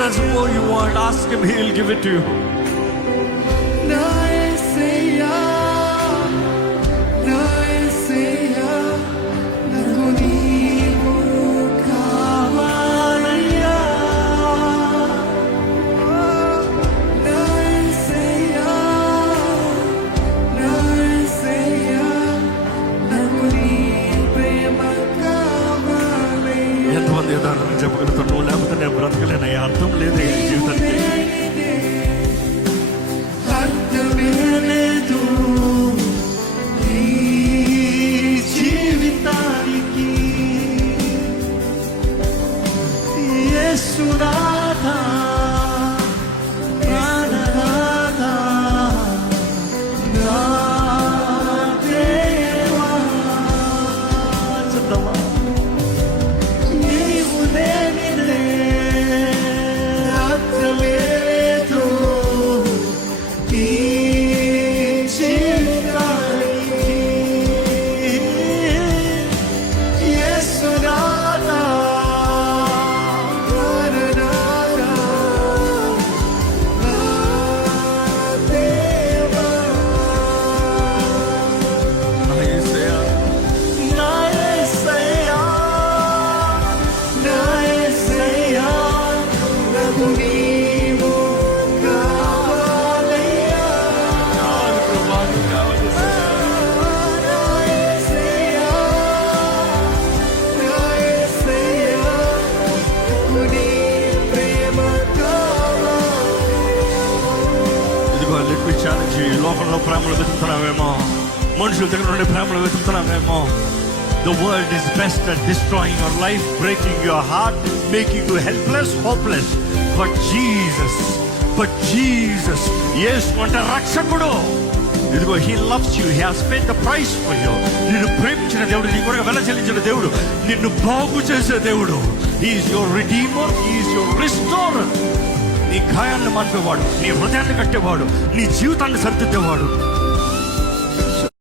Lord has more you want, ask him, he'll give it to you. నా యేసయ్యా, నా యేసయ్యా, నాకు నీవు కావాలయ్యా. నా యేసయ్యా, నా యేసయ్యా, నాకు నీ ప్రేమ కావాలయ్యా. ఎంతమంది ఉదాహరణ చెప్పగలుగుతారు? నువ్వు లేకపోతే నేను బ్రతకలేనయ్యా, అర్థం లేదు ఈ జీవితానికి. అర్థమే లేదు ఈ జీవితానికి. యేసునాథా, ప్రాణనాథా, నా దేవా. చెప్తావా? నీవు లేనిదే అర్థమే లేదు ఈ జీవితానికి. యేసునాథా, ప్రాణనాథా, నా దేవా. నా యేసయ్యా, నా యేసయ్యా, నా యేసయ్యా, నాకు నీవు కావాలయ్యా. కావాలి ప్రభా, నీవు కావాలి యేసయ్యా. నా యేసయ్యా, నా యేసయ్యా, నాకు నీ ప్రేమ కావాలయ్యా. ఇదిగో let me challenge you. ఈ లోకంలో ప్రేమలు వెతుకుతున్నావేమో, మనుషుల దగ్గర నుండి ప్రేమలు వెతుకుతున్నావేమో. The world is best at destroying your life, breaking your heart, making you helpless, hopeless. But Jesus, యేసు అంటే రక్షకుడు. ఇదిగో he loves you, he has paid the price for you. నిన్ను ప్రేమించిన దేవుడు, నీ కొరకు వెల చెల్లించిన దేవుడు, నిన్ను బాగు చేసే దేవుడు. He is your redeemer, he is your restorer. నీ గాయాన్ని మాన్పేవాడు, నీ హృదయాన్ని కట్టేవాడు, నీ జీవితాన్ని సరిదిద్దేవాడు.